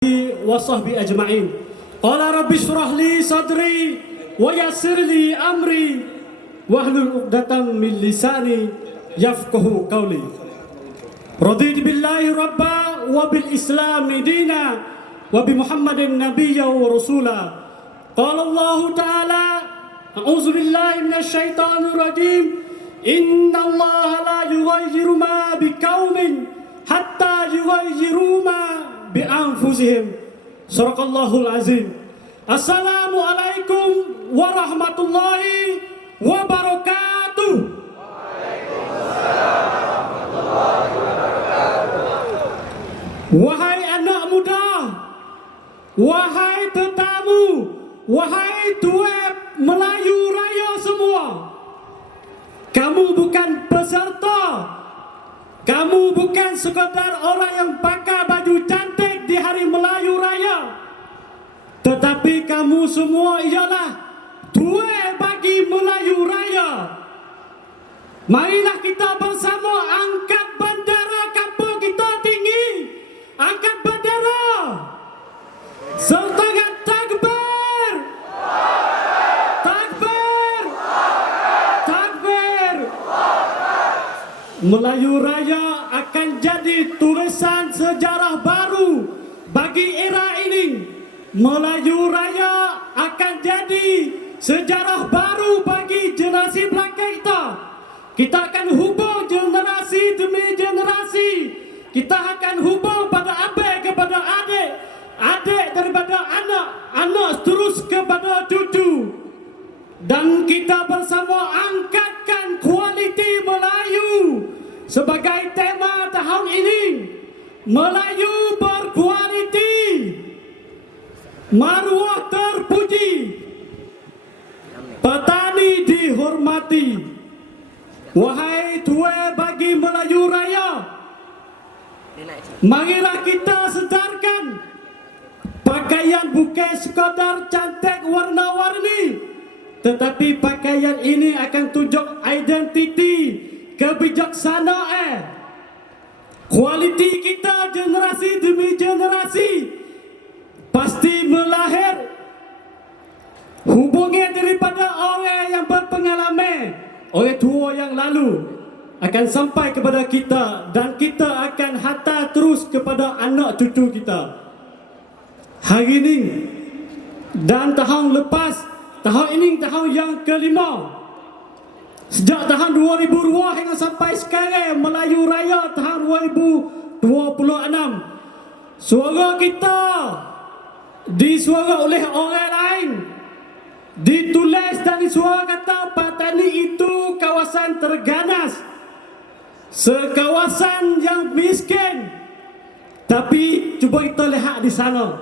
وصحبه أجمعين. قال رب اشرح لي صدري ويسر لي أمري واحلل عقدة من لساني يفقه قولي. رضيت بالله ربا وبالإسلام دينا وبمحمد نبيا ورسولا. قال الله تعالى: أعوذ بالله من الشيطان الرجيم. إن الله لا يغير ما بقوم حتى يغيروا ما بأنفسهم. صدق الله العظيم. السلام عليكم ورحمة الله وبركاته. Wahai anak muda, wahai tetamu, wahai tuan Melayu Raya semua, kamu bukan peserta, kamu bukan sekadar orang yang pakai baju cantik di Hari Melayu Raya, tetapi kamu semua ialah tuan bagi Melayu Raya. Marilah kita bersama angkat bendera kapal kita tinggi, angkat bendera serta takbir, takbir, takbir. Melayu Raya akan jadi tulisan sejarah baru bagi era ini. Melayu Raya akan jadi sejarah baru bagi generasi belakang kita. Kita akan hubung generasi demi generasi. Kita akan hubung pada abang kepada adik, adik daripada anak, anak terus kepada cucu. Dan kita bersama angkatkan kualiti Melayu sebagai tema tahun ini. Melayu berkualiti, maruah terpuji, petani dihormati. Wahai tuan bagi Melayu Raya, marilah kita sedarkan pakaian bukan sekadar cantik warna-warni, tetapi pakaian ini akan tunjuk identiti kebijaksanaan. Kualiti kita generasi demi generasi pasti melahir hubungan daripada orang yang berpengalaman, orang tua yang lalu akan sampai kepada kita, dan kita akan hantar terus kepada anak cucu kita. Hari ini dan tahun lepas, tahun ini tahun yang kelima. Sejak tahun 2002 hingga sampai sekarang, Melayu Raya tahun 2026. Suara kita disuara oleh orang lain, ditulis dan disuara kata Patani itu kawasan terganas, sekawasan yang miskin. Tapi cuba kita lihat di sana,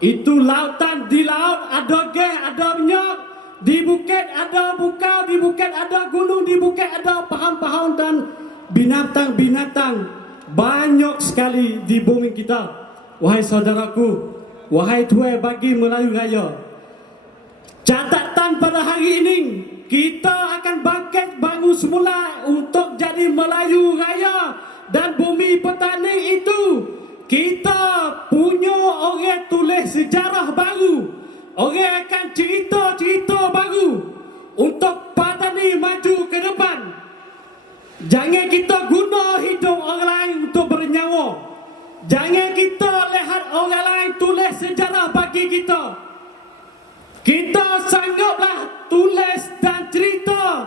itu lautan, di laut ada gas, ada minyak, di bukit ada bukau, di bukit ada gunung, di bukit ada pohon-pohon dan binatang-binatang. Banyak sekali di bumi kita. Wahai saudaraku, wahai tuan bagi Melayu Raya, catatan pada hari ini, kita akan bangkit bangun semula untuk jadi Melayu Raya. Dan bumi petani itu, kita punya orang tulis sejarah baru. Orang akan cerita-cerita baru untuk petani maju ke depan. Jangan kita guna hidup orang lain untuk bernyawa. Jangan kita lihat orang lain tulis sejarah bagi kita. Kita sangguplah tulis dan cerita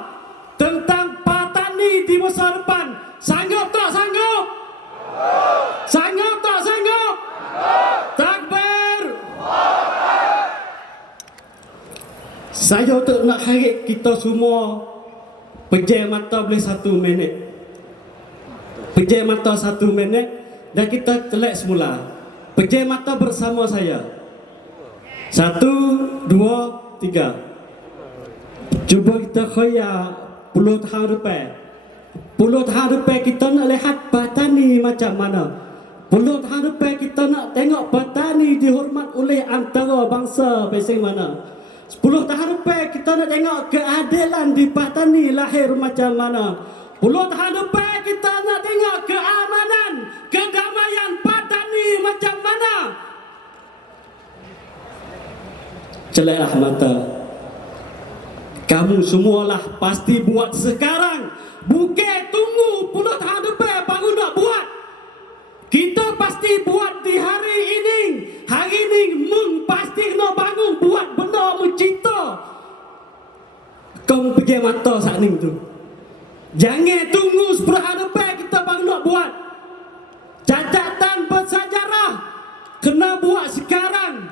tentang petani di masa depan. Sanggup tak sanggup? Sanggup tak sanggup? Takbir! Saya tak nak harap kita semua pejam mata boleh 1 minit. Pejam mata 1 minit dan kita telak semula. Pejam mata bersama saya. 1, 2, 3. Cuba kita khayal 10 tahun depan. 10 tahun depan kita nak lihat petani macam mana. 10 tahun depan kita nak tengok petani dihormat oleh antara bangsa pasing mana. 10 tahun depan kita nak tengok keadilan di petani lahir macam mana. 10 tahun depan kita nak tengok keamanan, kedamaian petani macam mana. Celeklah mata. Kamu semualah pasti buat sekarang. Bukan tunggu puluh tahun depan baru nak buat. Kita pasti buat di hari ini. Hari ini mung pasti nak bangun buat benda mencipta. Kau pergi mata saat ni tu. Jangan tunggu 10 hari depan kita baru nak buat. Catatan bersejarah kena buat sekarang.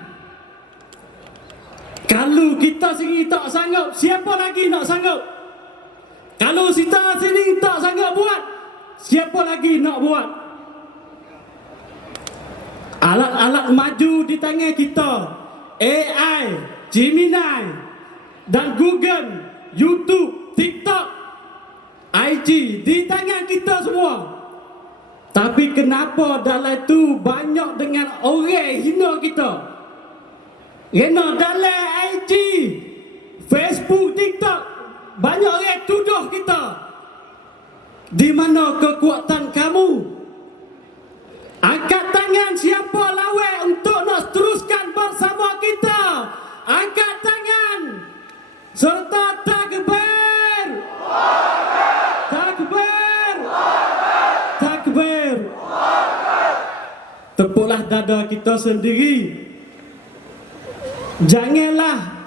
Kalau kita sini tak sanggup, siapa lagi nak sanggup? Kalau kita sini tak sanggup buat, siapa lagi nak buat? Alat-alat maju di tangan kita, AI, Gemini dan Google, YouTube, TikTok, IG di tangan kita semua. Tapi kenapa dalam itu banyak dengan orang hina kita? Kerana dalam IG, Facebook, TikTok banyak orang tuduh kita. Di mana kekuatan kamu? Angkat tangan siapa lawan untuk nak teruskan bersama kita. Angkat tangan. Serta takbir. Takbir. Takbir. Tepuklah dada kita sendiri. Janganlah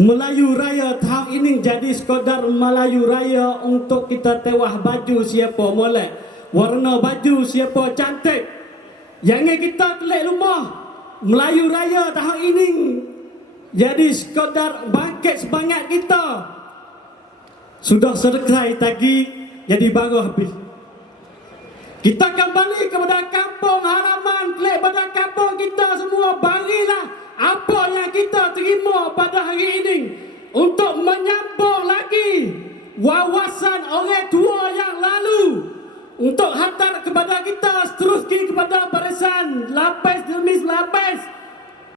Melayu Raya tahun ini jadi sekadar Melayu Raya untuk kita tewah baju siapa molek, warna baju siapa cantik. Jangan kita kelik rumah Melayu Raya tahun ini jadi sekadar bangkit semangat kita. Sudah selesai tadi jadi baru habis. Kita kembali kepada kampung halaman, kelik pada kampung kita semua. Barilah apa yang kita terima pada hari ini untuk menyambung lagi wawasan orang tua yang lalu, untuk hantar kepada kita